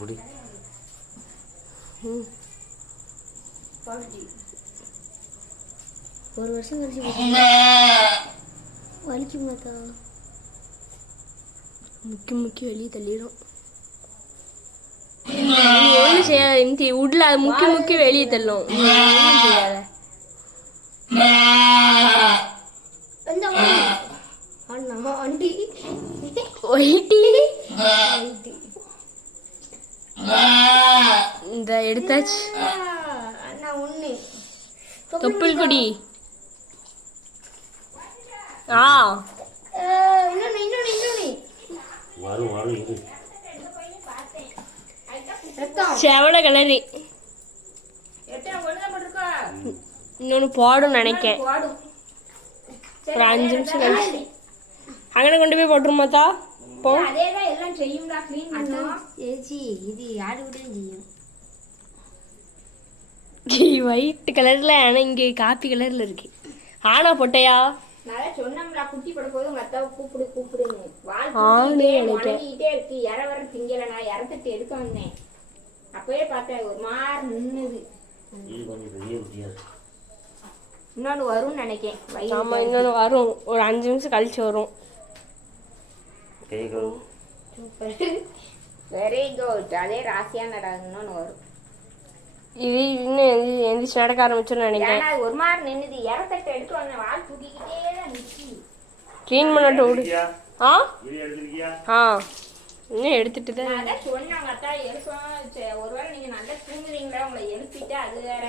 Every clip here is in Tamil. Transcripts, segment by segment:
இப்படி ஒரு வருஷம் கழிச்சு வலிக்கும் மாத்தா முக்கி வெளியே தள்ளிடும். ஒன்றும் செய்யாத இந்த உட்ல அது முக்கி வெளியே தள்ளும். ஒன்றும் செய்யாத. இந்த எடுத்தாச்சு. தொப்புள் கொடி. செவட கலரி இன்னொன்னு போடும் நினைக்கேன். ஒரு 5 நிமிஷம் கழிச்சு அங்கே கொண்டு போய் போட்டுருமாத்தா. போ ஒயிட் கலர்ல ஆனா இங்க காப்பி கலர்ல இருக்கு. ஆனா பொட்டையா சொன்னோம்ல குட்டி பட போது உங்க அத்தாவை கூப்பிடுன்னு இருக்கு. இற வர திங்கல நான் இறந்துட்டு எடுக்க வந்தேன். அப்பவே பார்த்தேன் ஒரு மாதிரி நின்னுது. இன்னொன்னு வரும்னு நினைக்கேன். ஆமா இன்னொன்னு வரும். ஒரு 5 நிமிஷம் கழிச்சு வரும். Very good. அதே ராசியான இன்னொன்னு வரும். இது இன்னும் எந்திரிச்சு நடக்க ஆரம்பிச்சோன்னு நினைக்கிறேன். ஒரு மாதிரி நின்னுது. இறத்தட்டை எடுத்து வந்த வால் தூக்கிக்கிட்டே தான் நிற்கி. க்ளீன் பண்ணட்டு விடு. இன்னும் எடுத்துட்டு தான் சொன்னாங்க அத்தா எழுப்போம். ஒருவேளை நீங்க நல்லா தூங்குறீங்களா உங்களை எழுப்பிட்டு அது வேற.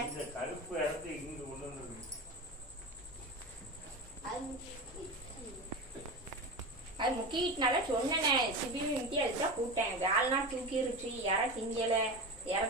அது முக்கியனால சொன்னேன் சிபிலிட்டி அதுதான் கூட்டேன். வேலைனா தூக்கிருச்சு. இற திங்கல இற